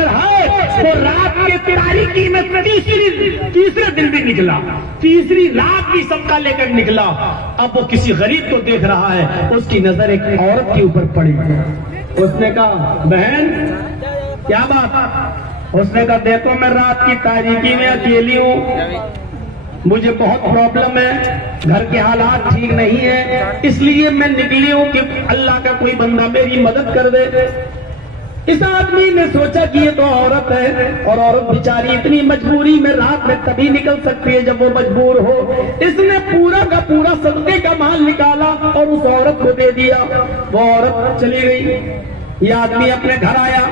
اگر ہے تو رات کے تاریکی میں تیسرے دن بھی نکلا، تیسری رات بھی صدقہ لے کر نکلا. اب وہ کسی غریب کو دیکھ رہا ہے، اس کی نظر ایک عورت کے اوپر پڑی. اس نے کہا بہن کیا بات؟ اس نے کہا دیکھو میں رات کی تاریکی میں اکیلی ہوں، مجھے بہت پرابلم ہے، گھر کے حالات ٹھیک نہیں ہیں، اس لیے میں نکلی ہوں کہ اللہ کا کوئی بندہ میری مدد کر دے. اس آدمی نے سوچا کہ یہ تو عورت ہے، اور عورت بیچاری اتنی مجبوری میں رات میں تبھی نکل سکتی ہے جب وہ مجبور ہو. اس نے پورا کا پورا صدقے کا مال نکالا اور اس عورت کو دے دیا. وہ عورت چلی گئی. یہ آدمی اپنے گھر آیا،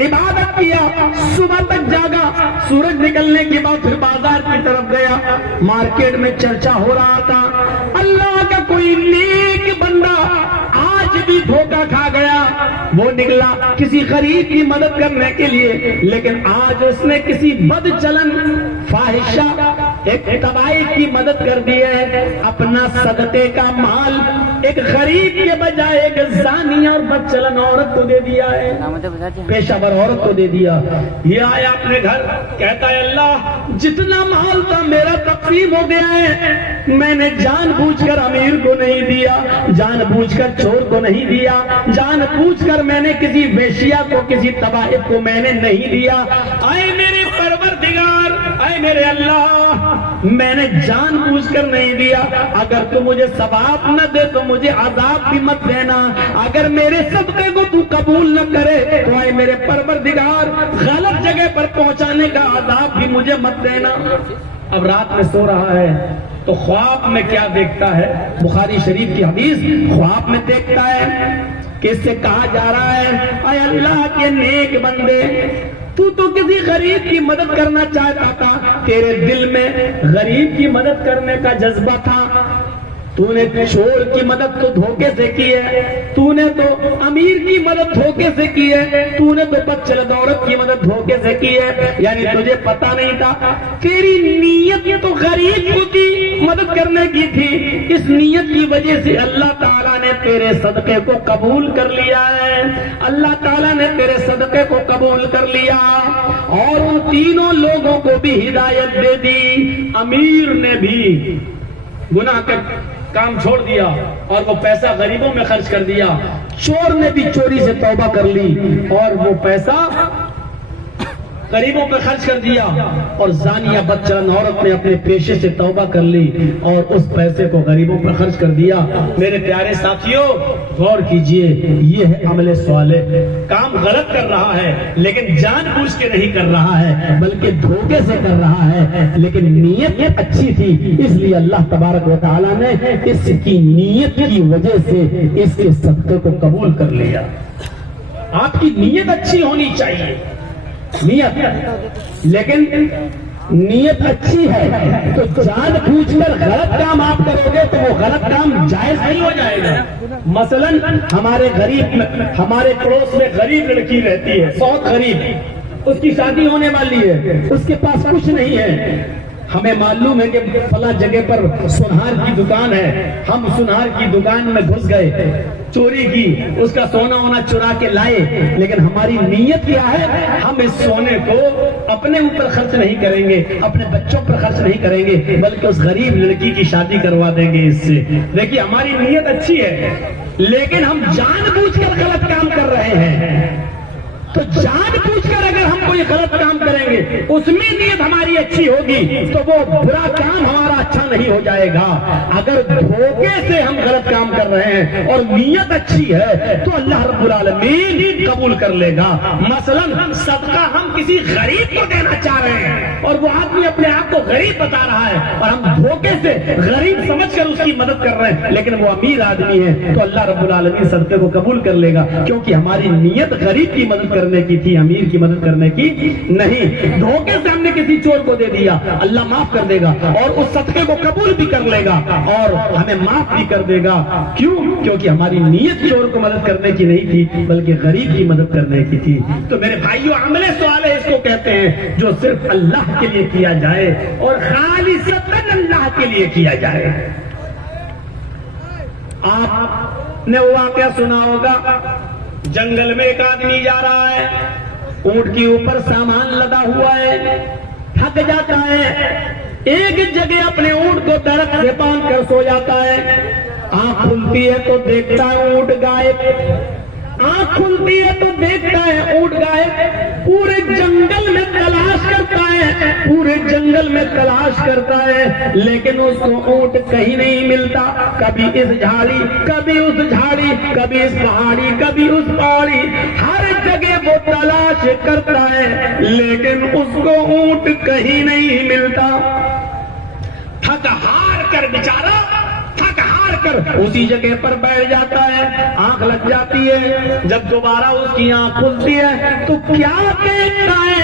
عبادت کیا، صبح تک جاگا. سورج نکلنے کے بعد پھر بازار کی طرف گیا. مارکیٹ میں چرچا ہو رہا تھا اللہ کا کوئی نیک بندہ آج بھی دھوکہ کھا گیا. وہ نکلا کسی غریب کی مدد کرنے کے لیے، لیکن آج اس نے کسی بد چلن فاحشہ ایک قبائل کی مدد کر دی ہے. اپنا صدقے کا مال ایک غریب کے بجائے ایک زانیہ اور بد چلن عورت کو دے دیا ہے، پیشہ ور عورت کو دے دیا. یہ آیا اپنے گھر، کہتا ہے اللہ جتنا مال تھا میرا تقسیم ہو گیا ہے، میں نے جان بوجھ کر امیر کو نہیں دیا، جان بوجھ کر چور کو نہیں دیا، جان بوجھ کر میں نے کسی ویشیا کو، کسی تباہب کو میں نے نہیں دیا. اے میرے پروردگار، اے میرے اللہ، میں نے جان بوجھ کر نہیں دیا. اگر تو مجھے ثواب نہ دے تو مجھے عذاب بھی مت دینا. اگر میرے صدقے کو تو قبول نہ کرے تو اے میرے پروردگار غلط جگہ پر پہنچانے کا عذاب بھی مجھے مت دینا. اب رات میں سو رہا ہے تو خواب میں کیا دیکھتا ہے؟ بخاری شریف کی حدیث، خواب میں دیکھتا ہے کہ اس سے کہا جا رہا ہے اے اللہ کے نیک بندے، تو کسی غریب کی مدد کرنا چاہتا تھا، تیرے دل میں غریب کی مدد کرنے کا جذبہ تھا. تو نے چور کی مدد تو دھوکے سے کی ہے، تو نے تو امیر کی مدد دھوکے سے کی ہے، تو نے تو بد چلن عورت کی مدد دھوکے سے کی ہے. یعنی تجھے پتا نہیں تھا تیری نیت تو غریب کی مدد کرنے کی تھی. اس نیت کی وجہ سے اللہ تعالیٰ نے تیرے صدقے کو قبول کر لیا ہے. اللہ تعالیٰ نے تیرے صدقے کو قبول کر لیا اور ان تینوں لوگوں کو بھی ہدایت دے دی. امیر نے بھی گناہ کا کام چھوڑ دیا اور وہ پیسہ غریبوں میں خرچ کر دیا. چور نے بھی چوری سے توبہ کر لی اور وہ پیسہ غریبوں پہ خرچ کر دیا. اور زانیہ بد چلن عورت نے اپنے پیشے سے توبہ کر لی اور اس پیسے کو غریبوں پہ خرچ کر دیا. میرے پیارے ساتھیوں غور کیجئے، یہ ہے عمل صالح. کام غلط کر رہا ہے لیکن جان بوجھ کے نہیں کر رہا ہے بلکہ دھوکے سے کر رہا ہے، لیکن نیت اچھی تھی، اس لیے اللہ تبارک و تعالیٰ نے اس کی نیت کی وجہ سے اس کے صدقے کو قبول کر لیا. آپ کی نیت اچھی ہونی چاہیے، نیت، لیکن نیت اچھی ہے تو جان بوجھ کر غلط کام آپ کرو گے تو وہ غلط کام جائز نہیں ہو جائے گا. مثلاً ہمارے پڑوس میں غریب لڑکی رہتی ہے، بہت غریب، اس کی شادی ہونے والی ہے، اس کے پاس کچھ نہیں ہے. ہمیں معلوم ہے کہ فلاں جگہ پر سونار کی دکان ہے، ہم سونار کی دکان میں گھس گئے، چوری کی، اس کا سونا ہونا چرا کے لائے، لیکن ہماری نیت کیا ہے؟ ہم اس سونے کو اپنے اوپر خرچ نہیں کریں گے، اپنے بچوں پر خرچ نہیں کریں گے، بلکہ اس غریب لڑکی کی شادی کروا دیں گے اس سے. دیکھیے ہماری نیت اچھی ہے لیکن ہم جان بوجھ کر غلط کام کر رہے ہیں. تو جان بوجھ کر اگر ہم کوئی غلط کام کریں گے، اس میں نیت ہماری اچھی ہوگی تو وہ برا کام ہمارا اچھا نہیں ہو جائے گا. اگر دھوکے سے ہم غلط کام کر رہے ہیں اور نیت اچھی ہے تو اللہ رب العالمین قبول کر لے گا. مثلا صدقہ ہم کسی غریب کو دینا چاہ رہے ہیں اور وہ آدمی اپنے آپ کو غریب بتا رہا ہے اور ہم دھوکے سے غریب سمجھ کر اس کی مدد کر رہے ہیں، لیکن وہ امیر آدمی ہے، تو اللہ رب العالمین صدقے کو قبول کر لے گا، کیونکہ ہماری نیت غریب کی مدد کرنے کی تھی، امیر کی مدد کرنے کی نہیں. دھوکے سے ہم نے کسی چور کو دے دیا، اللہ معاف کر دے گا اور اس صدقے کو قبول بھی کر لے گا اور ہمیں معاف بھی کر دے گا. کیوں؟ کیونکہ ہماری نیت چور کو مدد کرنے کی نہیں تھی بلکہ غریب کی مدد کرنے کی تھی. تو میرے بھائیو عمل صالح اس کو کہتے ہیں جو صرف اللہ کے لیے کیا جائے اور خالصتاً اللہ کے لیے کیا جائے. آپ نے وہ واقعہ سنا ہوگا، جنگل میں ایک آدمی جا رہا ہے، اونٹ کے اوپر سامان لدا ہوا ہے، تھک جاتا ہے، ایک جگہ اپنے اونٹ کو درخت سے باندھ کر سو جاتا ہے، آنکھ کھلتی ہے تو دیکھتا ہے اونٹ غائب، آنکھ کھلتی ہے تو دیکھتا ہے اونٹ غائب، پورے جنگل میں تلاش کرتا ہے، پورے جنگل میں تلاش کرتا ہے، لیکن اس کو اونٹ کہیں نہیں ملتا، کبھی اس جھاڑی کبھی اس جھاڑی، کبھی اس پہاڑی کبھی اس پہاڑی، ہر جگہ وہ تلاش کرتا ہے لیکن اس کو اونٹ کہیں نہیں ملتا۔ تھک ہار کر بیچارہ تھک ہار کر اسی جگہ پر بیٹھ جاتا ہے، آنکھ لگ جاتی ہے، جب دوبارہ اس کی آنکھ کھلتی ہے تو کیا دیکھتا ہے،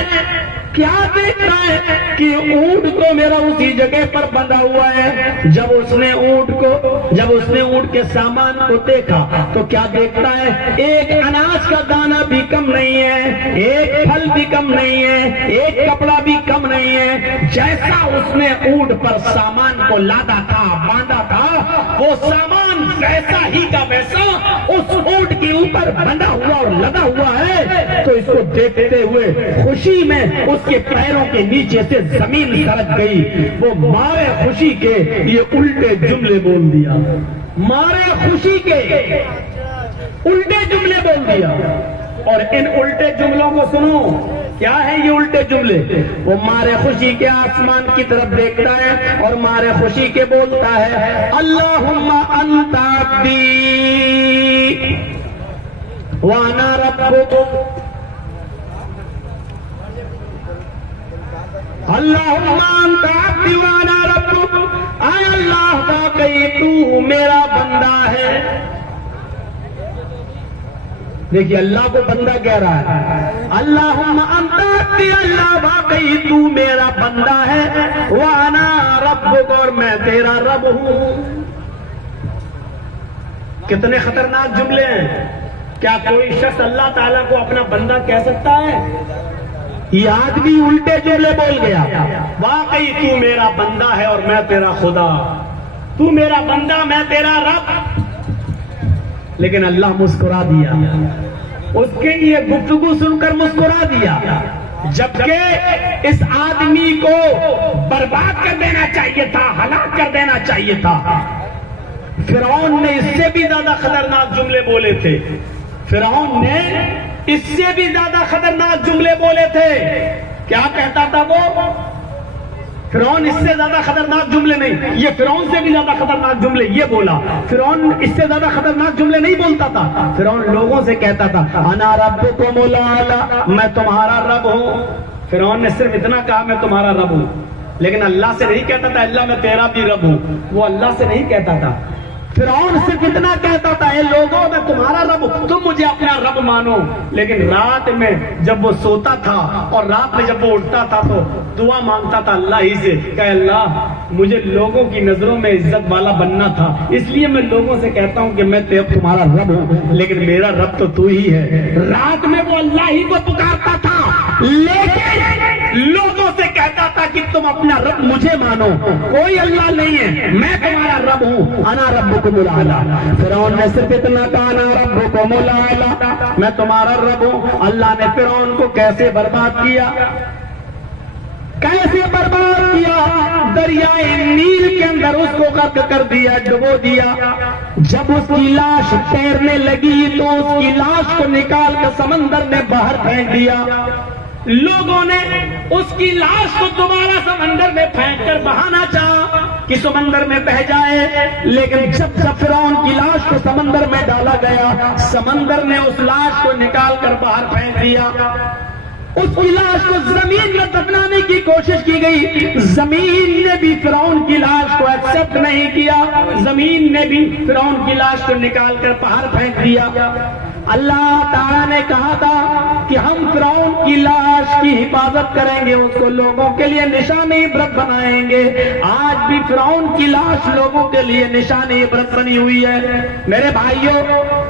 کیا دیکھتا ہے کہ اونٹ تو میرا اسی جگہ پر بندھا ہوا ہے۔ جب اس نے اونٹ کے سامان کو دیکھا تو کیا دیکھتا ہے، ایک اناج کا دانہ بھی کم نہیں ہے، ایک پھل بھی کم نہیں ہے، ایک کپڑا بھی کم نہیں ہے، جیسا اس نے اونٹ پر سامان کو لادا تھا باندھا تھا وہ سامان ویسا ہی کا ویسا اس اونٹ کے اوپر بندھا ہوا اور لدا ہوا ہے۔ تو اس کو دیکھتے ہوئے خوشی میں اس کے پیروں کے نیچے سے زمین سرک گئی، وہ مارے خوشی کے یہ الٹے جملے بول دیا، مارے خوشی کے الٹے جملے بول دیا۔ اور ان الٹے جملوں کو سنو، کیا ہے یہ الٹے جملے؟ وہ مارے خوشی کے آسمان کی طرف دیکھتا ہے اور مارے خوشی کے بولتا ہے، اللہم انت عبدی وانا ربک، اللہم انت عبدی وانا ربک، اے اللہ واقعی تو میرا بندہ ہے۔ دیکھیے اللہ کو بندہ کہہ رہا ہے، اللہم انت عبدی، اللہ واقعی تو میرا بندہ ہے، وانا ربک، اور میں تیرا رب ہوں۔ کتنے خطرناک جملے ہیں، کیا کوئی شخص اللہ تعالیٰ کو اپنا بندہ کہہ سکتا ہے؟ یہ آدمی الٹے جملے بول گیا، واقعی تو میرا بندہ ہے اور میں تیرا خدا، تو میرا بندہ میں تیرا رب۔ لیکن اللہ مسکرا دیا، اس کے یہ گفتگو سن کر مسکرا دیا، جبکہ اس آدمی کو برباد کر دینا چاہیے تھا، ہلاک کر دینا چاہیے تھا۔ فرعون نے اس سے بھی زیادہ خطرناک جملے بولے تھے، فرعون نے اس سے بھی زیادہ خطرناک جملے بولے تھے۔ کیا کہتا تھا وہ؟ فرعون اس سے زیادہ خطرناک جملے نہیں، یہ فرعون سے بھی زیادہ خطرناک جملے یہ بولا۔ فرعون اس سے زیادہ خطرناک جملے نہیں بولتا تھا، فرعون لوگوں سے کہتا تھا انا ربکم الاعلی، میں تمہارا رب ہوں۔ فرعون نے صرف اتنا کہا میں تمہارا رب ہوں، لیکن اللہ سے نہیں کہتا تھا اللہ میں تیرا بھی رب ہوں، وہ اللہ سے نہیں کہتا تھا۔ فرعون صرف اتنا کہتا تھا اے لوگوں میں تمہارا رب ہوں، تم مجھے اپنا رب مانو، لیکن رات میں جب وہ سوتا تھا اور رات میں جب وہ اٹھتا تھا تو دعا مانگتا تھا اللہ ہی سے کہ اللہ مجھے لوگوں کی نظروں میں عزت والا بننا تھا، اس لیے میں لوگوں سے کہتا ہوں کہ میں تمہارا رب ہوں، لیکن میرا رب تو ہی ہے۔ رات میں وہ اللہ ہی کو پکارتا تھا، لیکن لوگوں سے کہتا تھا کہ تم اپنا رب مجھے مانو، کوئی اللہ نہیں ہے، میں تمہارا رب ہوں، انا ربکم الاعلی۔ فرعون نے صرف اتنا کہا انا ربکم الاعلی، میں تمہارا رب ہوں۔ اللہ نے فرعون کو کیسے برباد کیا، کیسے برباد کیا؟ دریائے نیل کے اندر اس کو غرق کر دیا، ڈبو دیا۔ جب اس کی لاش تیرنے لگی تو اس کی لاش کو نکال کر سمندر میں باہر پھینک دیا۔ لوگوں نے اس کی لاش کو دوبارہ سمندر میں پھینک کر بہانا چاہا کہ سمندر میں بہ جائے، لیکن جب فرعون کی لاش کو سمندر میں ڈالا گیا، سمندر نے اس لاش کو نکال کر باہر پھینک دیا۔ اس کی لاش کو زمین میں دفنانے کی کوشش کی گئی، زمین نے بھی فرعون کی لاش کو ایکسپٹ نہیں کیا، زمین نے بھی فرعون کی لاش کو نکال کر باہر پھینک دیا۔ اللہ تعالیٰ نے کہا تھا کہ ہم فرعون کی لاش کی حفاظت کریں گے، اس کو لوگوں کے لیے نشان عبرت بنائیں گے۔ آج بھی فرعون کی لاش لوگوں کے لیے نشان عبرت بنی ہوئی ہے۔ میرے بھائیوں،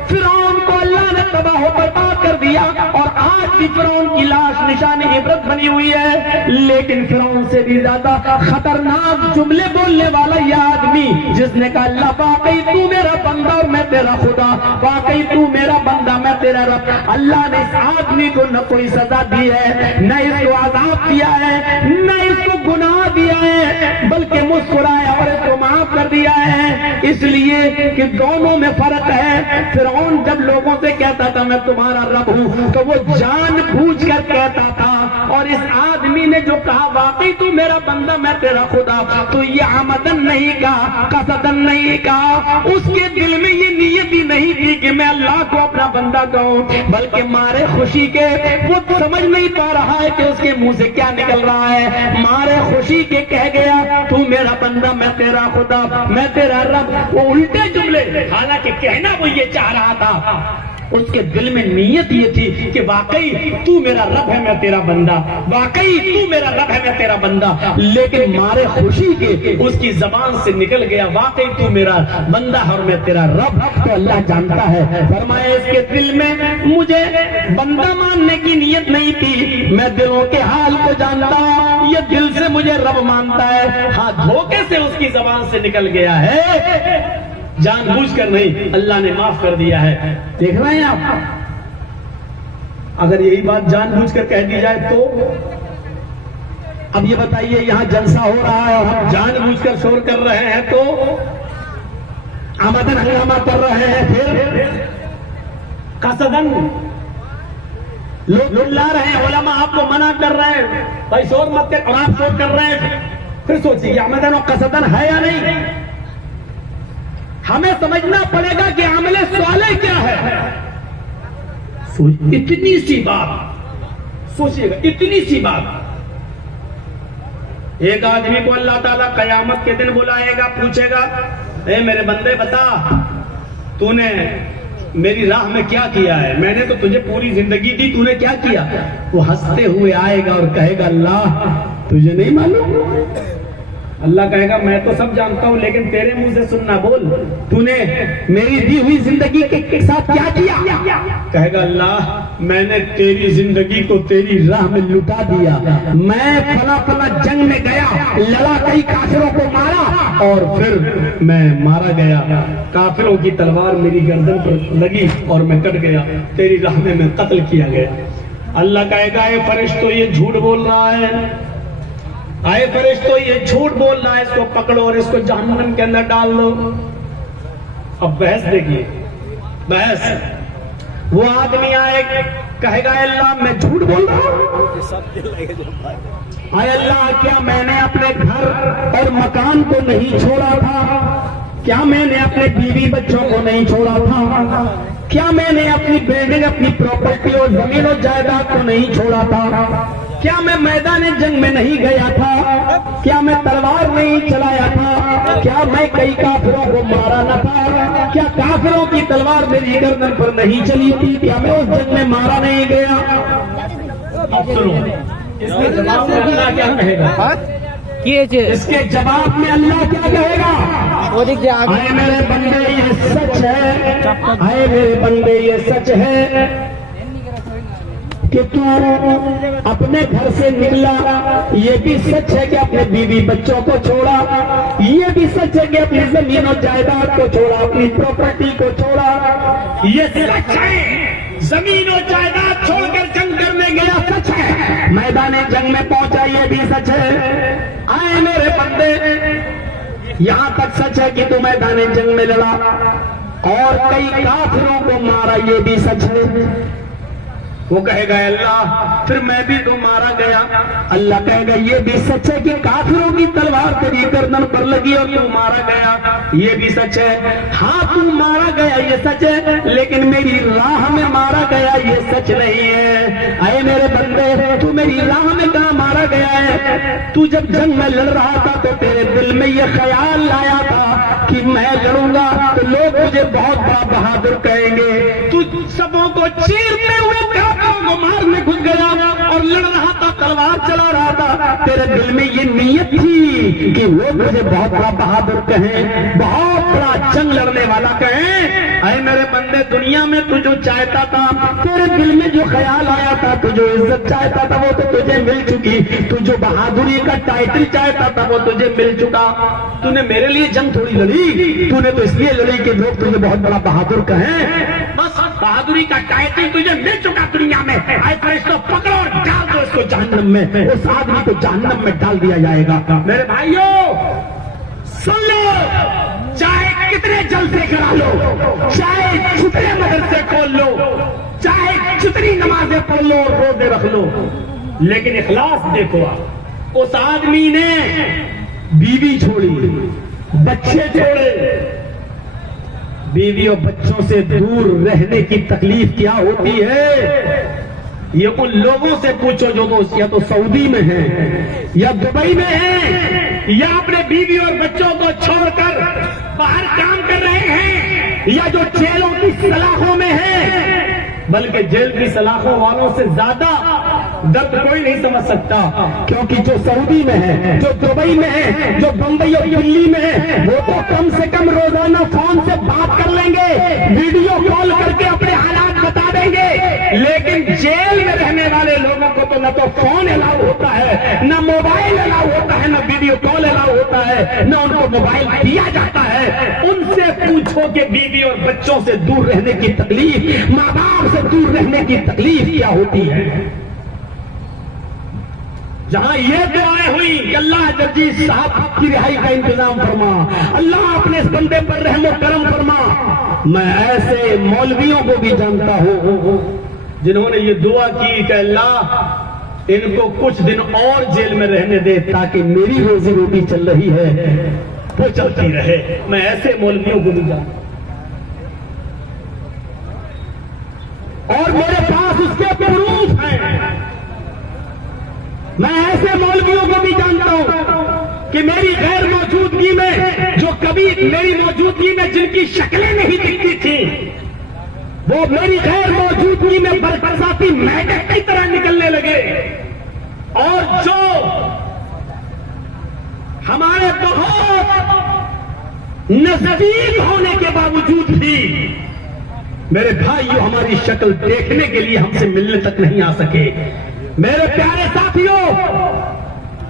فرعون کو اللہ نے نے تباہ و برباد کر دیا اور آج بھی فرعون کی لاش نشان عبرت بنی ہوئی ہے. لیکن فرعون سے بھی زیادہ خطرناک جملے بولنے والا یہ آدمی جس نے کہا اللہ واقعی تو میرا بندہ اور میں تیرا خدا, واقعی تو میرا بندہ میں تیرا رب. اللہ نے اس آدمی کو نہ کوئی سزا دی ہے, نہ اس کو عذاب دیا ہے, نہ اس کو گناہ دیا ہے, بلکہ مسکرایا اور اس کو معاف کر دیا ہے. اس لیے کہ دونوں میں فرق ہے. فرعون جب لوگوں سے کہتا تھا میں تمہارا رب ہوں تو وہ جان بوجھ کر کہتا تھا, اور اس آدمی نے جو کہا واقعی تو میرا بندہ میں تیرا خدا, تو یہ عمدن نہیں کہا, قصدن نہیں کہا. اس کے دل میں یہ نیت ہی نہیں تھی کہ میں اللہ کو اپنا بندہ کہوں, بلکہ مارے خوشی کے وہ سمجھ نہیں پا رہا ہے کہ اس کے منہ سے کیا نکل رہا ہے. مارے خوشی کے کہہ گیا تو میرا بندہ میں تیرا خدا میں تیرا رب. وہ الٹے جملے, حالانکہ کہنا وہ یہ چاہ رہا تھا, اس کے دل میں نیت یہ تھی کہ واقعی تو میرا رب ہے میں تیرا بندہ, واقعی تو میرا رب ہے میں تیرا بندہ. لیکن مارے خوشی کے اس کی زبان سے نکل گیا واقعی تو میرا بندہ اور میں تیرا رب. تو اللہ جانتا ہے, فرمایا اس کے دل میں مجھے بندہ ماننے کی نیت نہیں تھی, میں دلوں کے حال کو جانتا ہوں, یہ دل سے مجھے رب مانتا ہے. ہاں دھوکے سے اس کی زبان سے نکل گیا ہے, جان بوجھ کر نہیں, اللہ نے معاف کر دیا ہے. دیکھ رہے ہیں آپ, اگر یہی بات جان بوجھ کر کہہ دی جائے تو اب یہ بتائیے یہاں جلسہ ہو رہا ہے اور ہم جان بوجھ کر شور کر رہے ہیں تو آمدن ہنگامہ کر رہے ہیں, پھر قصدن لوگ لا رہے ہیں, علماء آپ کو منع کر رہے ہیں بھائی شور مت کر, اور آپ شور کر رہے ہیں. پھر سوچیے آمدن اور قصدن ہے یا نہیں. ہمیں سمجھنا پڑے گا کہ عمل صالح کیا ہے. اتنی سی بات سوچیے گا, اتنی سی بات. ایک آدمی کو اللہ تعالیٰ قیامت کے دن بلائے گا, پوچھے گا اے میرے بندے بتا تو نے میری راہ میں کیا کیا ہے, میں نے تو تجھے پوری زندگی دی, تو نے کیا کیا. وہ ہنستے ہوئے آئے گا اور کہے گا اللہ تجھے نہیں معلوم. اللہ کہے گا میں تو سب جانتا ہوں لیکن تیرے منہ سے سننا, بول تو نے میری دی ہوئی زندگی کے ساتھ کیا کیا. کہے گا اللہ میں نے تیری زندگی کو تیری راہ میں لٹا دیا, میں فلاں فلاں جنگ میں گیا, لڑا, کئی کافروں کو مارا اور پھر میں مارا گیا, کافروں کی تلوار میری گردن پر لگی اور میں کٹ گیا, تیری راہ میں قتل کیا گیا. اللہ کہے گا اے فرشتوں یہ جھوٹ بول رہا ہے, آئے فرشتوں یہ جھوٹ بول رہا ہے, اس کو پکڑو اور اس کو جہنم کے اندر ڈال دو. اب بحث دیکھیے, بحث. وہ آدمی آئے کہے گا اللہ میں جھوٹ بول رہا ہوں, اے اللہ کیا میں نے اپنے گھر اور مکان کو نہیں چھوڑا تھا, کیا میں نے اپنے بیوی بچوں کو نہیں چھوڑا تھا, کیا میں نے اپنی بلڈنگ اپنی پراپرٹی اور زمین و جائیداد کو نہیں چھوڑا تھا, کیا میں میدان جنگ میں نہیں گیا تھا, کیا میں تلوار نہیں چلایا تھا, کیا میں کئی کافروں کو مارا نہ تھا, کیا کافروں کی تلوار میری گردن پر نہیں چلی تھی, کیا میں اس جنگ میں مارا نہیں گیا. اب سنو اس کے جواب میں اللہ کیا کہے گا, اس کے جواب میں اللہ کیا کہے گا, اے میرے بندے یہ سچ ہے, اے میرے بندے یہ سچ ہے کہ تو اپنے گھر سے نکلا, یہ بھی سچ ہے کہ اپنے بیوی بچوں کو چھوڑا, یہ بھی سچ ہے کہ اپنی زمین و جائیداد کو چھوڑا, اپنی پراپرٹی کو چھوڑا, یہ سچ ہے. زمین و جائیداد چھوڑ کر جنگ کرنے گیا, سچ ہے. میدان جنگ میں پہنچا, یہ بھی سچ ہے. آئے میرے بندے یہاں تک سچ ہے کہ تو میدان جنگ میں لڑا اور کئی کافروں کو مارا, یہ بھی سچ ہے. وہ کہے گا اللہ پھر میں بھی تو مارا گیا. اللہ کہے گا یہ بھی سچ ہے کہ کافروں کی تلوار تیری گردن پر لگی اور تو مارا گیا, یہ بھی سچ ہے. ہاں تو مارا گیا یہ سچ ہے, لیکن میری راہ میں مارا گیا یہ سچ نہیں ہے. اے میرے بندے تو میری راہ میں کہاں مارا گیا ہے, تو جب جنگ میں لڑ رہا تھا تو تیرے دل میں یہ خیال آیا تھا کہ میں لڑوں گا تو لوگ مجھے بہت بڑا بہادر کہیں گے. تو سبوں کو چیرتے ہوئے کو مارنے گھس گیا اور لڑ رہا تھا تلوار چلا رہا تھا، تیرے دل میں یہ نیت تھی کہ وہ مجھے بہت بڑا بہادر کہیں، بہت بڑا جنگ لڑنے والا کہیں۔ اے میرے بندے، دنیا میں تو جو چاہتا تھا، تیرے دل میں جو خیال آیا تھا، تو جو عزت چاہتا تھا وہ تو تجھے مل چکی، تو جو بہادری کا ٹائٹل چاہتا تھا وہ تجھے مل چکا۔ تو نے میرے لیے جنگ تھوڑی لڑی، تو نے تو اس لیے لڑی کہ لوگ تجھے بہت بڑا بہادر کہیں۔ بس بہادری کا ٹائٹل تجھے مل چکا دنیا میں۔ اے فرشتوں، پکڑو اور ڈال دو اس کو جہنم میں، اس آدمی کو جہنم میں ڈال دیا جائے گا۔ میرے بھائیوں سن لو، چاہے کتنے جلسے کرا لو، چاہے جتنے مدرسے کھول لو، چاہے جتنی نمازیں پڑھ لو اور روزے رکھ لو، لیکن اخلاص دیکھو۔ اس آدمی نے بیوی چھوڑی، بچے چھوڑے۔ بیوی اور بچوں سے دور رہنے کی تکلیف کیا ہوتی ہے، یہ ان لوگوں سے پوچھو جو یا تو سعودی میں ہیں یا دبئی میں ہیں، یا اپنے بیوی اور بچوں کو چھوڑ کر باہر کام کر رہے ہیں، یا جو جیلوں کی سلاخوں میں ہیں۔ بلکہ جیل کی سلاخوں والوں سے زیادہ درد کوئی نہیں سمجھ سکتا، کیونکہ جو سعودی میں ہے، جو دبئی میں ہے، جو بمبئی اور دلی میں ہے، وہ تو کم سے کم روزانہ فون سے بات کر لیں گے، ویڈیو کال کر کے اپنے حالات بتا دیں گے۔ لیکن جیل میں رہنے والے لوگوں کو تو نہ تو فون الاؤ ہوتا ہے، نہ موبائل الاؤ ہوتا ہے، نہ ویڈیو کال الاؤ ہوتا ہے، نہ ان کو موبائل دیا جاتا ہے۔ ان سے پوچھو کہ بیوی اور بچوں سے دور رہنے کی تکلیف، ماں باپ سے دور رہنے کی تکلیف کیا ہوتی ہے۔ جہاں یہ دعائیں ہوئی کہ اللہ جرجیت صاحب کی رہائی کا انتظام فرما، اللہ اپنے اس بندے پر رحم و کرم فرما، میں ایسے مولویوں کو بھی جانتا ہوں جنہوں نے یہ دعا کی کہ اللہ ان کو کچھ دن اور جیل میں رہنے دے تاکہ میری روزی روٹی چل رہی ہے وہ چلتی رہے۔ میں ایسے مولویوں کو بھی جانتا ہوں، اور میرے پاس اس کے پروف ہیں۔ میں ایسے مولویوں کو بھی جانتا ہوں کہ میری غیر موجودگی میں، جو کبھی میری موجودگی میں جن کی شکلیں نہیں دکھتی تھیں، وہ میری غیر موجودگی میں برساتی میڈک کی طرح نکلنے لگے، اور جو ہمارے بہت نزدیک ہونے کے باوجود بھی میرے بھائیوں ہماری شکل دیکھنے کے لیے ہم سے ملنے تک نہیں آ سکے۔ میرے پیارے ساتھیوں،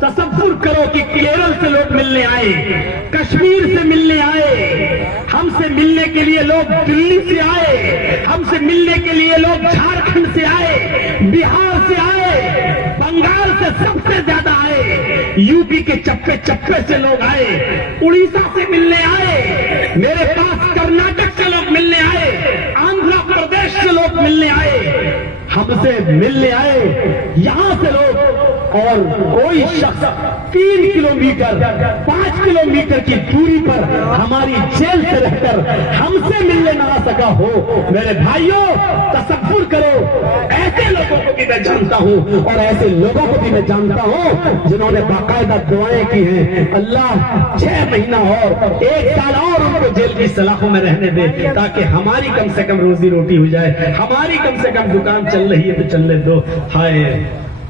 تصور کرو کہ کیرل سے لوگ ملنے آئے، کشمیر سے ملنے آئے، ہم سے ملنے کے لیے لوگ دلی سے آئے، ہم سے ملنے کے لیے لوگ جھارکھنڈ سے آئے، بہار سے آئے، بنگال سے سب سے زیادہ آئے، یو پی کے چپے چپے سے لوگ آئے، اڑیسہ سے ملنے آئے، میرے پاس کرناٹک سے لوگ ملنے آئے، آندھرا پردیش سے لوگ ملنے آئے، ہم سے ملنے آئے یہاں سے لوگ، اور کوئی شخص 3 کلومیٹر 5 کلومیٹر کی دوری پر ہماری جیل سے رہ کر ہم سے ملنے نہ آ سکا ہو۔ میرے بھائیوں تصور کرو، ایسے لوگوں کو بھی میں جانتا ہوں، اور ایسے لوگوں کو بھی میں جانتا ہوں جنہوں نے باقاعدہ دعائیں کی ہیں، اللہ 6 مہینہ اور 1 سال اور ان کو جیل کی سلاخوں میں رہنے دے تاکہ ہماری کم سے کم روزی روٹی ہو جائے، ہماری کم سے کم دکان چل رہی ہے تو چلنے دو۔ ہائے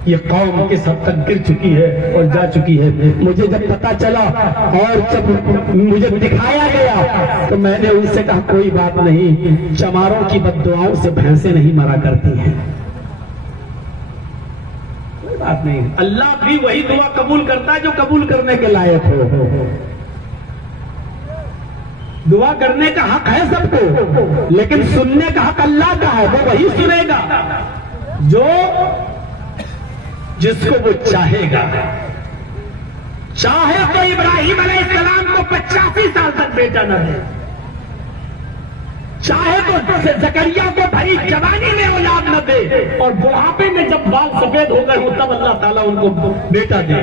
یہ قوم کس حد تک گر چکی ہے اور جا چکی ہے۔ مجھے جب پتا چلا اور جب مجھے دکھایا گیا تو میں نے ان سے کہا کوئی بات نہیں، چماروں کی بد دعاؤں سے بھینسیں نہیں مرا کرتی ہیں، کوئی بات نہیں، اللہ بھی وہی دعا قبول کرتا ہے جو قبول کرنے کے لائق ہو۔ دعا کرنے کا حق ہے سب کو، لیکن سننے کا حق اللہ کا ہے، وہ وہی سنے گا جو جس کو وہ چاہے گا۔ چاہے تو ابراہیم علیہ السلام کو 85 سال تک بیٹا نہ دے، چاہے تو زکریا کو بھری جوانی میں اولاد نہ دے، اور بڑھاپے میں جب بال سفید ہو گئے ہو تب اللہ تعالیٰ ان کو بیٹا دے۔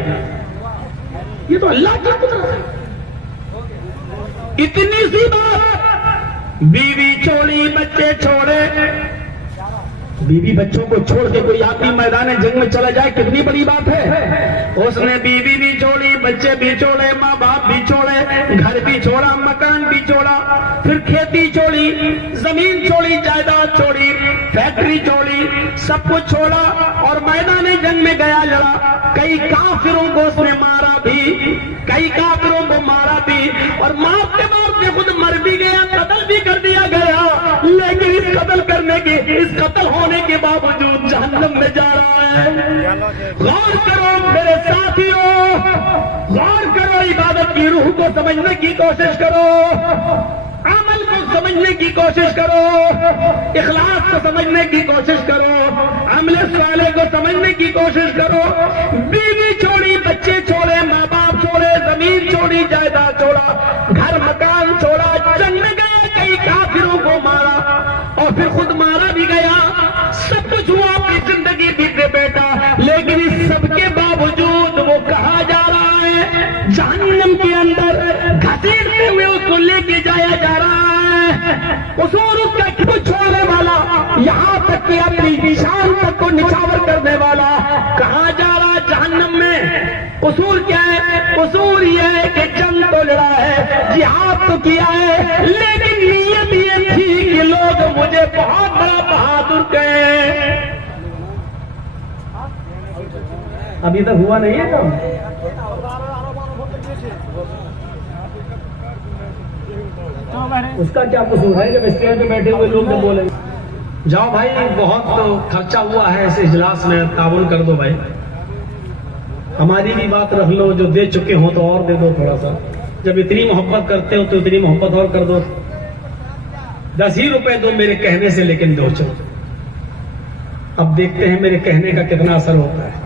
یہ تو اللہ کی قدرت ہے۔ اتنی سی بات، بیوی چھوڑی بچے چھوڑے، بیوی بچوں کو چھوڑ کے کوئی آدمی میدان جنگ میں چلا جائے کتنی بڑی بات ہے۔ اس نے بیوی بھی چھوڑی، بچے بھی چھوڑے، ماں باپ بھی چھوڑے، گھر بھی چھوڑا، مکان بھی چھوڑا، پھر کھیتی چھوڑی، زمین چھوڑی، جائیداد چھوڑی، فیکٹری چھوڑی، سب کچھ چھوڑا، اور میدان جنگ جنگ میں گیا لڑا، کئی کافروں کو اس نے مارا بھی، کئی کافروں کو مارا بھی، اور مارتے مارتے خود مر بھی گیا، قتل بھی کر دیا گیا، لیکن اس قتل ہونے کے باوجود جہنم میں جا رہا ہے۔ غور کرو میرے ساتھیوں، غور کرو، عبادت کی روح کو سمجھنے کی کوشش کرو، عمل کو سمجھنے کی کوشش کرو، اخلاص کو سمجھنے کی کوشش کرو، عمل صالح کو سمجھنے کی کوشش کرو۔ بیوی چھوڑی، بچے چھوڑے، ماں باپ چھوڑے، زمین چھوڑی، جائیداد چھوڑا، گھر مکان چھوڑا، جنگ میں گیا، کئی کافروں کو مارا اور پھر خود مارا بھی گیا، سب کچھ ہوا، اپنی زندگی بیتے بیٹا، لیکن اس سب کے باوجود وہ کہا جا رہا ہے جہنم کے اندر گھسیٹتے ہوئے اس کو لے کے جایا جا رہا ہے۔ قصور اس کا کیوں چھوڑنے والا، یہاں تک کہ اپنی شان تک کو نچھاور کرنے والا کہاں جا رہا ہے جہنم میں۔ قصور کیا ہے؟ قصور یہ ہے کہ جنگ تو لڑا ہے، جہاد تو کیا ہے، لیکن نیت یہ تھی کہ لوگ مجھے بہت بڑا بہادر کہیں۔ ابھی تک ہوا نہیں ہے کام، اس کا کیا قصور ہے جب اسٹیج پہ بیٹھے ہوئے لوگ بولیں جاؤ بھائی بہت خرچہ ہوا ہے اس اجلاس میں، تعاون کر دو بھائی، ہماری بھی بات رکھ لو، جو دے چکے ہو تو اور دے دو تھوڑا سا، جب اتنی محبت کرتے ہو تو اتنی محبت اور کر دو، 10 ہی روپے دو میرے کہنے سے، لیکن دو چلو۔ اب دیکھتے ہیں میرے کہنے کا کتنا اثر ہوتا ہے۔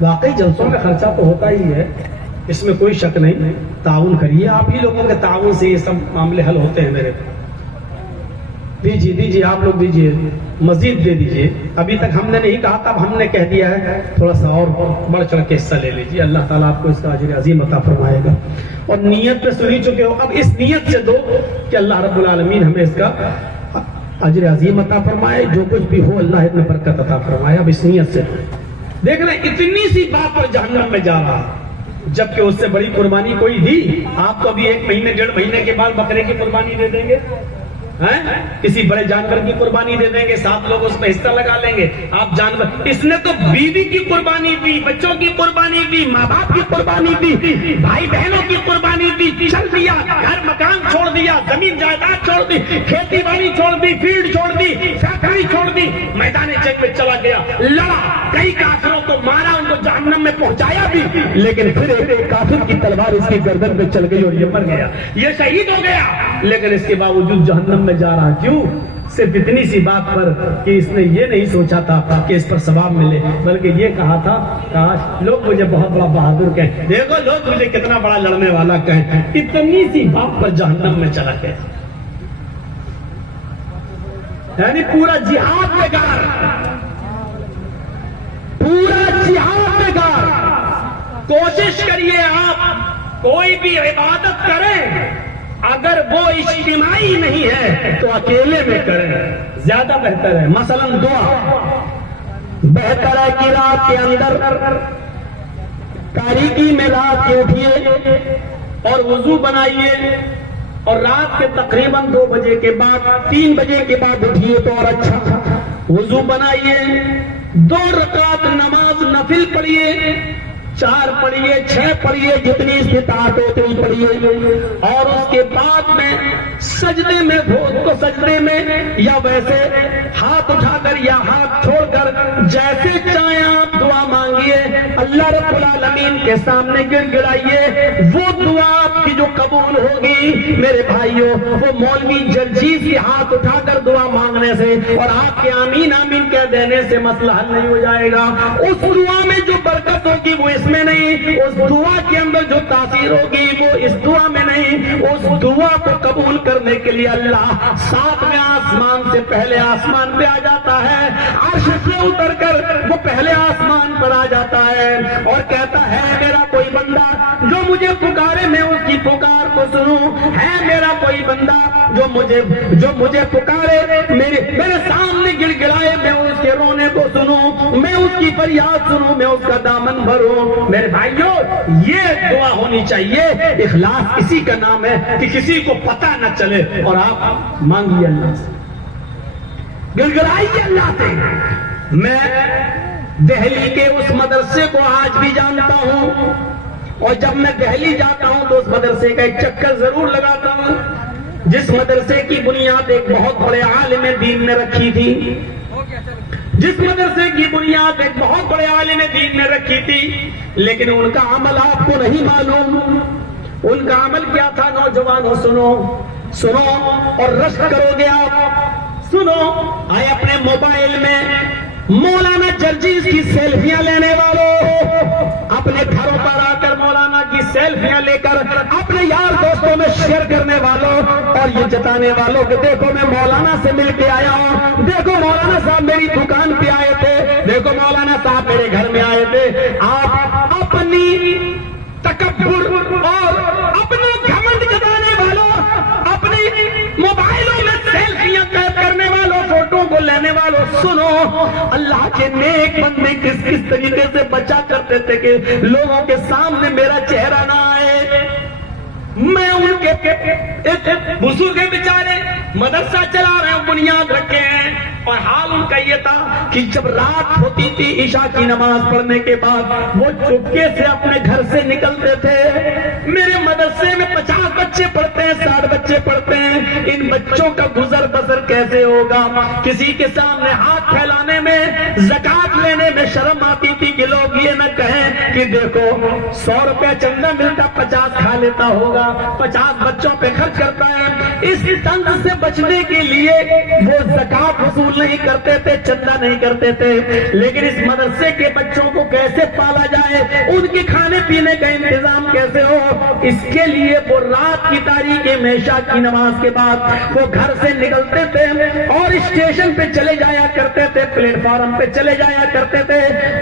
واقعی جلسوں میں خرچہ تو ہوتا ہی ہے، اس میں کوئی شک نہیں، تعاون کریے، آپ ہی لوگوں کے تعاون سے یہ سب معاملے حل ہوتے ہیں میرے۔ دیجیے آپ لوگ دیجیے، مزید دے دیجیے، ابھی تک ہم نے نہیں کہا تھا، اب ہم نے کہہ دیا ہے، تھوڑا سا اور بڑھ چڑھ کے حصہ لے لیجیے، اللہ تعالیٰ آپ کو اس کا اجر عظیم عطا فرمائے گا۔ اور نیت پہ سنی چکے ہو، اب اس نیت سے دو کہ اللہ رب العالمین ہمیں اس کا اجر عظیم عطا فرمائے، جو کچھ بھی ہو اللہ اتنا برکت عطا فرمائے۔ اب اس نیت سے دیکھ رہے اتنی سی بات پر جہنم میں جا رہا ہے، جبکہ اس سے بڑی قربانی کوئی دی؟ آپ تو ابھی 1 مہینے 1.5 مہینے کے بعد بکرے کی قربانی دے دیں گے، کسی بڑے جانور کی قربانی دے دیں گے، 7 لوگ اس میں حصہ لگا لیں گے، آپ جانور، اس نے تو بیوی کی قربانی دی، بچوں کی قربانی دی، ماں باپ کی قربانی دی، بھائی بہنوں کی قربانی دی، چل دیا، گھر مکان چھوڑ دیا، زمین جائیداد چھوڑ دی، کھیتی باڑی چھوڑ دی، فیلڈ چھوڑ دی، فیکٹری چھوڑ دی، میدان جنگ میں چلا گیا، لڑا، کئی کافروں کو مارا، ان کو جہنم میں پہنچایا بھی، لیکن پھر ایک کافر کی تلوار اس کی گردن پہ چل گئی اور یہ مر گیا، یہ شہید ہو گیا، لیکن اس کے باوجود جہنم میں جا رہا۔ کیوں؟ صرف اتنی سی بات پر کہ اس نے یہ نہیں سوچا تھا کہ اس پر ثواب ملے، بلکہ یہ کہا تھا کاش لوگ مجھے بہت بڑا بہادر کہیں، دیکھو لوگ مجھے کتنا بڑا لڑنے والا کہیں، اتنی سی بات پر جہنم میں چلا گیا، یعنی پورا جہاد بیکار، پورا جہاد بیکار۔ کوشش کریے آپ کوئی بھی عبادت کریں، اگر وہ اجتماعی نہیں ہے تو اکیلے میں کریں، زیادہ بہتر ہے۔ مثلا دعا، بہتر ہے کہ رات کے اندر تاریکی میں رات کے اٹھیے اور وضو بنائیے، اور رات کے تقریباً 2 بجے کے بعد 3 بجے کے بعد اٹھیے تو اور اچھا، وضو بنائیے، 2 رکعت نماز نفل پڑھیے، 4 پڑھیے، 6 پڑھیے، جتنی استطاعت ہو اتنی پڑھیے، اور اس کے بعد میں سجدے میں تو سجدے میں یا ویسے ہاتھ اٹھا کر یا ہاتھ چھوڑ کر جیسے چاہیں آپ دعا مانگیے، اللہ رب العالمین کے سامنے گڑ گڑائیے، وہ دعا آپ کی جو قبول ہوگی میرے بھائیوں، وہ مولوی جلجیز کے ہاتھ اٹھا کر دعا مانگنے سے اور آپ کے آمین آمین کہہ دینے سے مسئلہ حل نہیں ہو جائے گا۔ اس دعا میں جو برکت ہوگی وہ اس میں نہیں، اس دعا کے اندر جو تاثیر ہوگی وہ اس دعا میں نہیں۔ اس دعا کو قبول کرنے کے لیے اللہ 7ویں آسمان سے پہلے آسمان پہ آ جاتا ہے، عرش سے اتر کر وہ پہلے آسمان پر آ جاتا ہے اور کہتا ہے میرا کوئی بندہ جو مجھے پکارے میں اس کی پکار کو سنوں، ہے میرا کوئی بندہ جو مجھے پکارے میرے سامنے گڑ گڑائے میں اس کے رونے کو سنوں، میں اس کی فریاد سنوں، میں اس کا دامن بھروں۔ میرے بھائیوں یہ دعا ہونی چاہیے۔ اخلاص اسی کا نام ہے کہ کسی کو پتہ نہ چلے اور آپ مانگیے اللہ سے، گڑ گڑائیے اللہ سے، میں دہلی کے اس مدرسے کو آج بھی جانتا ہوں، اور جب میں دہلی جاتا ہوں تو اس مدرسے کا ایک چکر ضرور لگاتا ہوں، جس مدرسے کی بنیاد ایک بہت بڑے عالم دین نے رکھی تھی، جس مدرسے کی بنیاد ایک بہت بڑے عالم دین نے رکھی تھی، لیکن ان کا عمل آپ کو نہیں معلوم۔ ان کا عمل کیا تھا؟ نوجوانوں سنو اور رشک کرو گے آپ، سنو۔ آئے اپنے موبائل میں مولانا جرجیز کی سیلفیاں لینے والوں، اپنے گھروں پر آ کر مولانا کی سیلفیاں لے کر اپنے یار دوستوں میں شیئر کرنے والوں، اور یہ جتانے والوں کہ دیکھو میں مولانا سے مل کے آیا ہوں، دیکھو مولانا صاحب میری دکان پہ آئے تھے، دیکھو مولانا صاحب میرے گھر میں آئے تھے۔ آپ اپنی تکبر اور اپنا گھمنڈ جتانے والوں، اپنی موبائلوں میں سیلفیاں قید کرنے والوں، فوٹو کو لینے والوں، سنو، اللہ کے نیک بندے کس طریقے سے بچا کرتے تھے کہ لوگوں کے سامنے میرا چہرہ نہ آئے۔ میں ان کے بزرگ بیچارے مدرسہ چلا رہے ہیں، بنیاد رکھے ہیں، اور حال ان کا یہ تھا کہ جب رات ہوتی تھی عشاء کی نماز پڑھنے کے بعد وہ چپکے سے اپنے گھر سے نکلتے تھے۔ میرے مدرسے میں 50 بچے پڑھتے ہیں، 60 بچے پڑھتے ہیں، ان بچوں کا گزر بسر کیسے ہوگا؟ کسی کے سامنے ہاتھ پھیلانے میں، زکات لینے میں شرم آتی تھی کہ لوگ یہ نہ کہیں کہ دیکھو 100 روپے چندہ ملتا، 50 کھا لیتا ہوگا، 50 بچوں پہ خرچ کرتا ہے۔ اس طنز سے بچنے کے لیے وہ زکات وصول نہیں کرتے تھے، چندہ نہیں کرتے تھے، لیکن اس مدرسے کے بچوں کو کیسے پالا جائے، ان کے کھانے پینے کا انتظام کیسے ہو، اس کے لیے وہ رات کی تاریخ میں عشاء کی نماز کے بعد وہ گھر سے نکلتے تھے اور اسٹیشن پہ چلے جایا کرتے تھے، پلیٹ فارم پہ چلے جایا کرتے تھے۔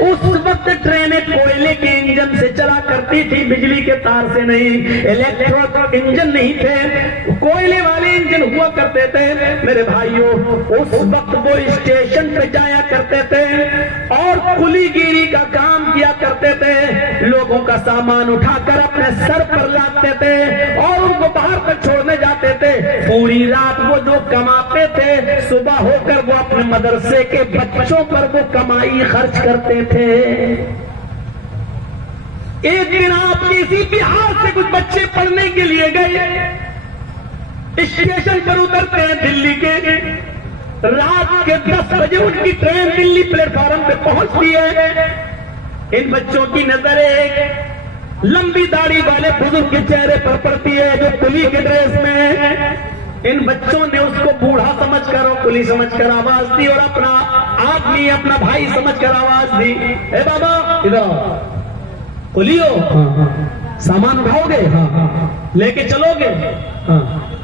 اس وقت ٹرینیں کوئلے کے انجن سے چلا کرتی تھی، بجلی کے تار سے نہیں، الیکٹرک انجن نہیں تھے، کوئلے والے انجن ہوا کرتے تھے۔ میرے بھائیوں، اس وقت وہ اسٹیشن پہ جایا کرتے تھے اور کلی گیری کا کام کیا کرتے تھے، لوگوں کا سامان اٹھا کر اپنے سر پر لاتے تھے اور ان کو باہر پر چھوڑنے جاتے تھے۔ پوری رات وہ جو کماتے تھے، صبح ہو کر وہ اپنے مدرسے کے بچوں پر وہ کمائی خرچ کرتے تھے۔ ایک دن آپ کسی بہار سے کچھ بچے پڑھنے کے لیے گئے، اسٹیشن پر اترتے ہیں دلی کے، رات کے 10 بجے ان کی ٹرین دلی پلیٹ فارم پہ پہنچتی ہے۔ ان بچوں کی نظر ایک لمبی داڑھی والے بزرگ کے چہرے پر پڑتی ہے جو کلی کے ڈریس میں ہے۔ ان بچوں نے اس کو بوڑھا سمجھ کر اور کلی سمجھ کر آواز دی، اور اپنا آدمی، اپنا بھائی سمجھ کر آواز دی، اے بابا ادھر آؤ، کلی ہو، سامان اٹھاؤ گے؟ لے کے چلو گے؟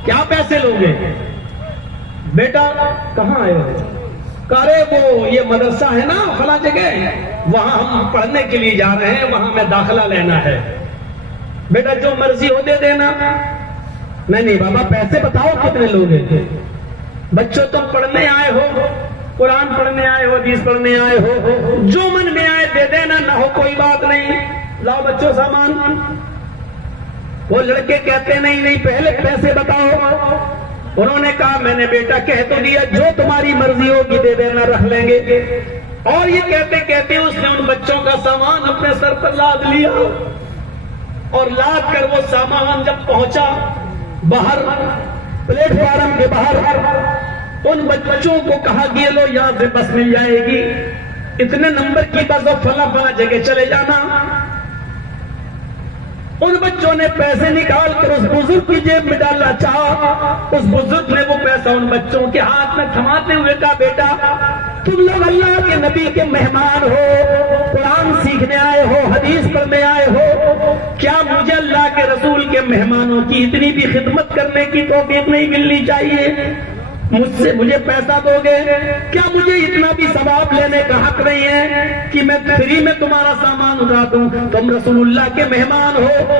کیا پیسے لو گے؟ بیٹا کہاں آئے ہو؟ کہے وہ یہ مدرسہ ہے نا فلاں جگہ، وہاں ہم پڑھنے کے لیے جا رہے ہیں، وہاں میں داخلہ لینا ہے۔ بیٹا جو مرضی ہو دے دینا۔ نہیں بابا پیسے بتاؤ کتنے لوگ ہیں؟ بچوں تم پڑھنے آئے ہو، قرآن پڑھنے آئے ہو، حدیث پڑھنے آئے ہو، جو من میں آئے دے دینا، نہ ہو کوئی بات نہیں، لاؤ بچوں سامان۔ وہ لڑکے کہتے نہیں پہلے پیسے بتاؤ۔ انہوں نے کہا میں نے بیٹا کہہ تو دیا، جو تمہاری مرضی ہوگی دے دینا، رکھ لیں گے۔ اور یہ کہتے کہتے اس نے ان بچوں کا سامان اپنے سر پر لاد لیا، اور لاد کر وہ سامان جب پہنچا باہر پلیٹ فارم کے باہر، ان بچوں کو کہا کہ لو یہاں سے بس مل جائے گی، اتنے نمبر کی بس اور فلاں جگہ چلے جانا۔ ان بچوں نے پیسے نکال کر اس بزرگ کی جیب میں ڈالنا چاہا۔ اس بزرگ نے وہ پیسہ ان بچوں کے ہاتھ میں تھماتے ہوئے کہا بیٹا تم لوگ اللہ کے نبی کے مہمان ہو، قرآن سیکھنے آئے ہو، حدیث پڑھنے آئے ہو، کیا مجھے اللہ کے رسول کے مہمانوں کی اتنی بھی خدمت کرنے کی توفیق نہیں ملنی چاہیے؟ مجھے پیسہ دو گے؟ کیا مجھے اتنا بھی ثواب لینے کا حق نہیں ہے کہ میں فری میں تمہارا سامان اٹھا دوں؟ تم رسول اللہ کے مہمان ہو۔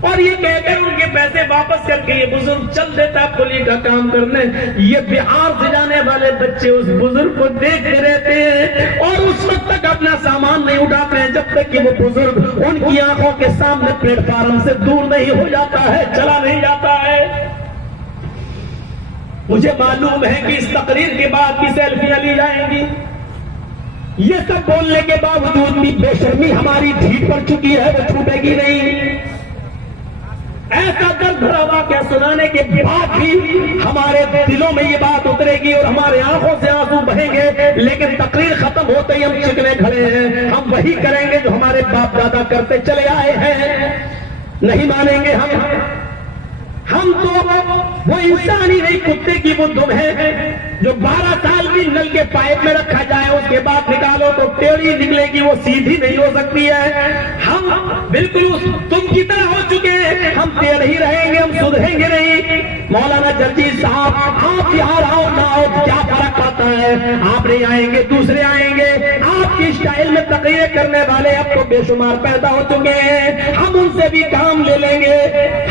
اور یہ کہہ کر ان کے پیسے واپس کر کے یہ بزرگ چل دیتا کلی کا کام کرنے۔ یہ بہار سے جانے والے بچے اس بزرگ کو دیکھتے رہتے ہیں اور اس وقت تک اپنا سامان نہیں اٹھاتے ہیں جب تک کہ وہ بزرگ ان کی آنکھوں کے سامنے پلیٹ فارم سے دور نہیں ہو جاتا ہے، چلا نہیں جاتا ہے۔ مجھے معلوم ہے کہ اس تقریر کے بعد کی سیلفیاں لی جائیں گی، یہ سب بولنے کے باوجود بھی بے شرمی ہماری ڈھیٹ پڑ چکی ہے، وہ چھوٹے گی نہیں۔ ایسا درد بھرا واقعہ سنانے کے بعد بھی ہمارے دلوں میں یہ بات اترے گی اور ہمارے آنکھوں سے آنسو بہیں گے، لیکن تقریر ختم ہوتے ہی ہم چکنے کھڑے ہیں، ہم وہی کریں گے جو ہمارے باپ دادا کرتے چلے آئے ہیں، نہیں مانیں گے ہم تو وہ انسان ہی نہیں، کتے کی وہ دم ہے جو 12 سال بھی نل کے پائپ میں رکھا جائے، اس کے بعد نکالو تو ٹیڑھی نکلے گی، وہ سیدھی نہیں ہو سکتی ہے۔ ہم بالکل اس تم کی طرح ہو چکے ہیں، ہم ٹیڑھ ہی رہیں گے، ہم سدھریں گے نہیں۔ مولانا جرجیت صاحب، آپ یہاں آؤ نہ آؤ کیا فرق پڑتا ہے، آپ نہیں آئیں گے دوسرے آئیں گے، آپ کی اسٹائل میں تقریر کرنے والے اب تو بے شمار پیدا ہو چکے ہیں، ہم ان سے بھی کام لے لیں گے۔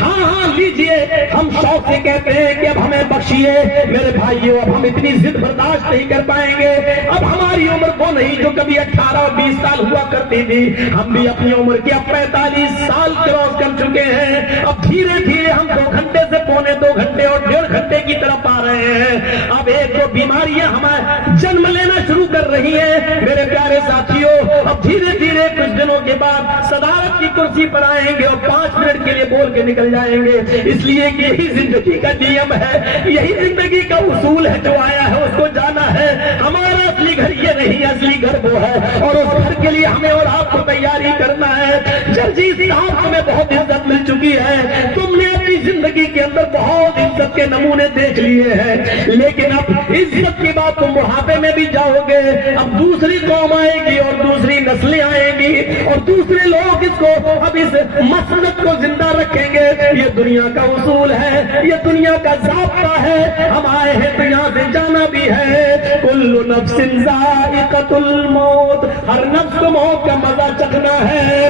ہاں لیجئے، ہم شوق سے کہتے ہیں کہ اب ہمیں بخشیے میرے بھائیوں، اب ہم اتنی ضد برداشت نہیں کر پائیں گے، اب ہماری عمر وہ نہیں جو کبھی 18 اور 20 سال ہوا کرتی تھی، ہم بھی اپنی عمر کے اب 45 سال کراس کر چکے ہیں، اب دھیرے دھیرے ہم 2 گھنٹے سے پونے 2 گھنٹے اور 1.5 گھنٹے کی طرف آ رہے ہیں، اب ایک دو بیماریاں ہمیں جنم لینا شروع کر رہی ہیں میرے پیارے ساتھیوں، اب دھیرے دھیرے کچھ دنوں کے بعد صدارت کی کرسی پر آئیں گے اور 5 منٹ کے لیے بول کے نکل جائیں گے، اس لیے کہ یہی زندگی کا نیم ہے، یہی زندگی کا اصول ہے، جو آیا ہے اس کو جانا ہے، ہمارا اصلی گھر یہ نہیں، اصلی گھر وہ ہے، اور اس گھر کے لیے ہمیں اور آپ کو تیاری کرنا ہے۔ جرجیت صاحب، تمہیں بہت عزت مل چکی ہے، تم نے اپنی زندگی کے اندر بہت عزت کے نمونے دیکھ لیے ہیں، لیکن اب عزت کی بات تم بڑھاپے میں بھی جاؤ گے، اب دوسری قوم آئے گی اور دوسری نسلیں آئیں گی اور دوسرے لوگ اس کو اب اس مسلک کو زندہ رکھیں گے، یہ دنیا کا اصول ہے، یہ دنیا کا ضابطہ ہے، ہم آئے ہیں تو یہاں سے جانا بھی ہے، کل نفس ذائقۃ الموت، ہر نفس کو موت کا مزہ چکھنا ہے،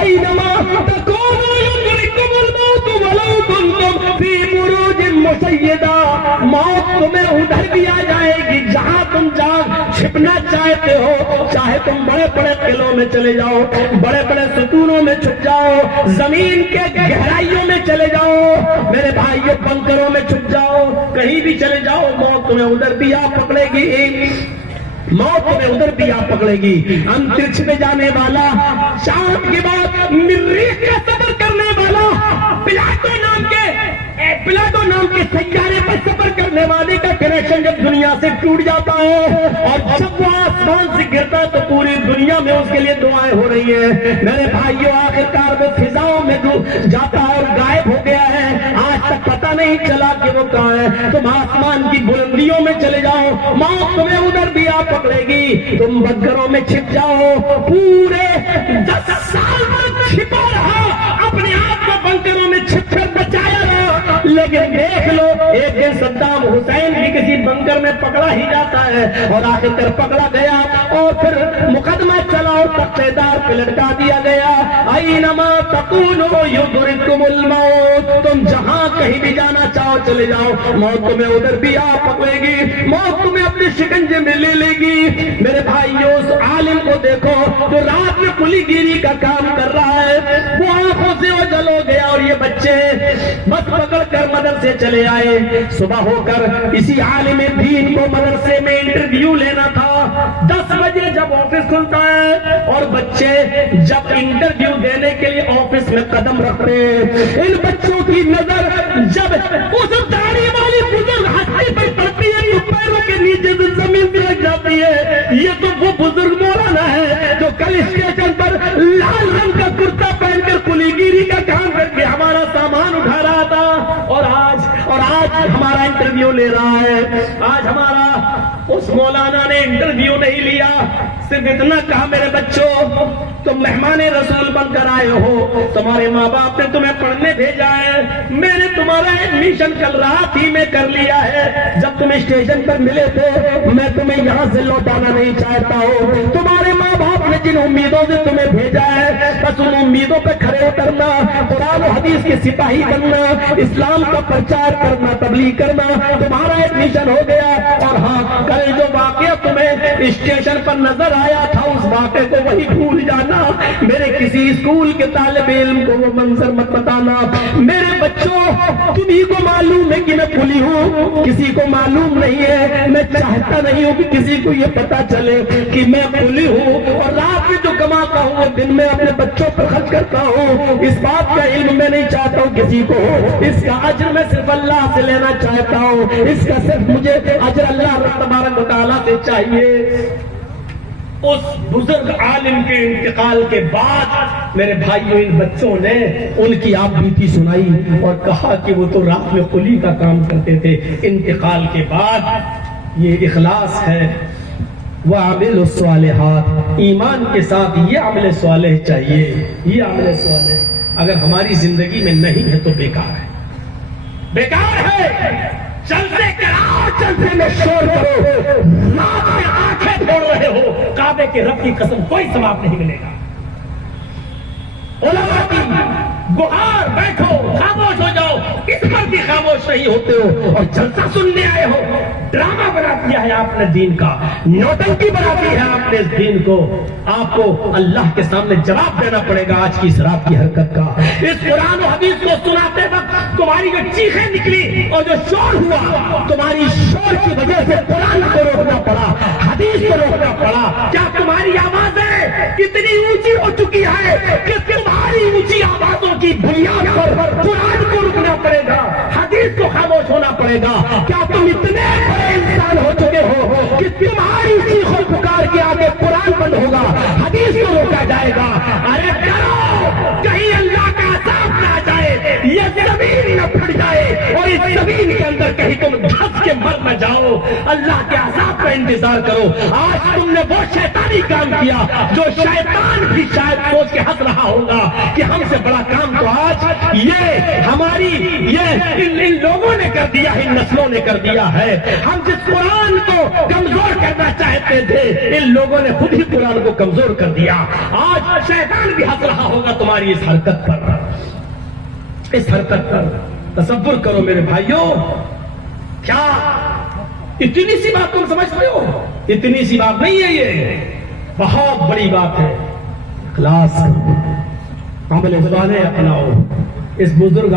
اینما تکونوا یدرککم الموت ولو کنتم فی بروج مشیدہ، موت تمہیں ادھر بھی آ جائے گی جہاں تم چھپنا چاہتے ہو، چاہے تم بڑے بڑے قلعوں میں چلے جاؤ، بڑے بڑے ستونوں میں چھپ جاؤ، زمین کے گہرائیوں میں چلے جاؤ میرے بھائیوں، بنکروں میں چھپ جاؤ، کہیں بھی چلے جاؤ، موت تمہیں ادھر بھی آ پکڑے گی، موت تمہیں ادھر بھی آ پکڑے گی۔ انترکش میں جانے والا، چاند کے بعد مریخ کا سفر کرنے والا، پلاٹو نام کے سیارے پر سفر کرنے والے کا کنیکشن جب دنیا سے ٹوٹ جاتا ہے اور جب وہ آسمان سے گرتا ہے تو پوری دنیا میں اس کے لیے دعائیں ہو رہی ہیں میرے بھائیوں، آخرکار وہ فضاؤں میں جاتا ہے اور غائب ہو گیا ہے، آج تک پتہ نہیں چلا کہ وہ کہاں ہے۔ تم آسمان کی بلندیوں میں چلے جاؤ، موت تمہیں ادھر بھی آ پکڑے گی، تم بنکروں میں چھپ جاؤ، پورے 10 سال تک چھپا رہا، اپنے آپ کو بنکروں میں چھپ کر بچایا رہا، لیکن دیکھ لو ایک دن صدام حسین بھی کسی بنکر میں پکڑا ہی جاتا ہے اور آخر کر پکڑا گیا اور پھر مقدمہ چلا اور تختہ دار پہ لٹکا دیا گیا۔ اینما تکونوا یدرککم الموت، تم جہاں کہیں بھی جانا چاہو چلے جاؤ، موت تمہیں ادھر بھی آ پکڑے گی، موت تمہیں اپنے شکنجے میں لے لے گی۔ میرے بھائیوں، اس عالم کو دیکھو جو رات میں کلی گیری کا کام کر رہا ہے، وہ آنکھوں سے اوجھل ہو گیا اور یہ بچے بس پکڑ کر مدرسے چلے آئے، صبح ہو کر اسی عالم دین کو مدرسے میں انٹرویو لینا تھا، 10 بجے جب آفس کھلتا ہے اور بچے جب انٹرویو دینے کے لیے آفس میں قدم رکھ رہے ہیں، ان بچوں کی نظر جب اس داڑھی والی بزرگ ہستی پر پڑتی ہے تو پیروں کے نیچے سے زمین پہ لگ جاتی ہے۔ یہ تو وہ بزرگ مولانا ہے جو کل اسٹیشن پر لال رنگ کا کرتا پہن کر کلی گیری کا کام کر کے ہمارا سامان اٹھا رہا تھا اور آج ہمارا انٹرویو لے رہا ہے۔ آج ہمارا اس مولانا نے انٹرویو نہیں لیا، صرف اتنا کہا میرے بچوں تم مہمان رسول بن کر آئے ہو، تمہارے ماں باپ نے تمہیں پڑھنے بھیجا ہے، میں نے تمہارا ایڈمیشن کل رات ہی میں کر لیا ہے، جب تم اسٹیشن پر ملے تھے میں تمہیں یہاں سے لوٹانا نہیں چاہتا ہوں، تمہارے ماں باپ نے جن امیدوں سے تمہیں بھیجا ہے بس ان امیدوں پہ کھڑے اترنا، قرآن و حدیث کے سپاہی بننا، اسلام کا پرچار کرنا، تبلیغ کرنا، تمہارا ایڈمیشن ہو گیا۔ اور ہاں، کل جو واقعہ تمہیں اسٹیشن پر نظر آیا تھا اس واقعے کو وہی بھول جانا، میرے کسی اسکول کے طالب علم کو وہ منظر مت بتانا۔ میرے بچوں تمہیں کو معلوم ہے کہ میں پلی ہوں، کسی کو معلوم نہیں ہے، میں چاہتا نہیں ہوں کہ کسی کو یہ پتا چلے کہ میں پلی ہوں، اور رات میں جو کماتا ہوں وہ دن میں اپنے بچوں پر خرچ کرتا ہوں، اس بات کا علم میں نہیں چاہتا ہوں کسی کو ہو، اس کا اجر میں صرف اللہ سے لینا چاہتا ہوں، اس کا صرف مجھے اجر اللہ تبارک و تعالیٰ سے چاہیے۔ اس بزرگ عالم کے انتقال کے بعد میرے بھائیوں ان بچوں نے ان کی آپ بیتی سنائی اور کہا کہ وہ تو رات میں قلی کا کام کرتے تھے، انتقال کے بعد یہ اخلاص ہے، وہ عامل الصالحات، ایمان کے ساتھ یہ عمل صالح چاہیے، یہ عمل صالح اگر ہماری زندگی میں نہیں ہے تو بیکار ہے، بیکار ہے۔ چلتے کراؤ، چلتے میں شور کرو، رات میں آنکھیں پھوڑ رہے ہو، کعبے کے رب کی قسم کوئی ثواب نہیں ملے گا۔ علماء کی گہار بیٹھو، خاموش ہو جاؤ، اس پر بھی خاموش نہیں ہوتے ہو اور جلسہ سننے آئے ہو، ڈرامہ بنا دیا ہے آپ نے دین کا، نوٹنکی بنا دی ہے آپ نے اس دین کو، آپ کو اللہ کے سامنے جواب دینا پڑے گا آج کی اس رات کی حرکت کا۔ اس قرآن و حدیث کو سناتے وقت تمہاری جو چیخیں نکلی اور جو شور ہوا، تمہاری شور کی وجہ سے قرآن کو روکنا پڑا، حدیث کو روکنا پڑا۔ کیا تمہاری آوازیں اتنی اونچی ہو چکی ہے کہ تمہاری اونچی آوازوں کی بنیاد پر قرآن کو رکنا پڑے گا، حدیث کو خاموش ہونا پڑے گا؟ کیا تم اتنے بڑے انسان ہو چکے ہو کہ تمہاری چیخ و پکار کے آگے قرآن بند ہوگا، حدیث کو روکا جائے گا؟ ارے ڈرو، کہیں اللہ کا عذاب نہ آ جائے، یہ زمین نہ پھٹ جائے اور اس زمین کے اندر کہیں تم دھس کے مر نہ جاؤ۔ اللہ کے عذاب کا انتظار کرو۔ آج تم نے وہ شیطانی کام کیا جو شیطان بھی شاید سوچ کے ہنس رہا ہوگا کہ ہم سے بڑا کام تو آج یہ ہماری ان لوگوں نے کر دیا، ان نسلوں نے کر دیا ہے۔ ہم جس قرآن کو کمزور کرنا چاہتے تھے، ان لوگوں نے خود ہی قرآن کو کمزور کر دیا۔ آج شیطان بھی ہنس رہا ہوگا تمہاری اس حرکت پر، اس حرکت پر۔ تصور کرو میرے بھائیوں، کیا اتنی سی بات تم سمجھ رہے ہو؟ اتنی سی بات نہیں ہے، یہ بہت بڑی بات ہے۔ اخلاص، عمل صالح اپناؤ۔ اس بزرگ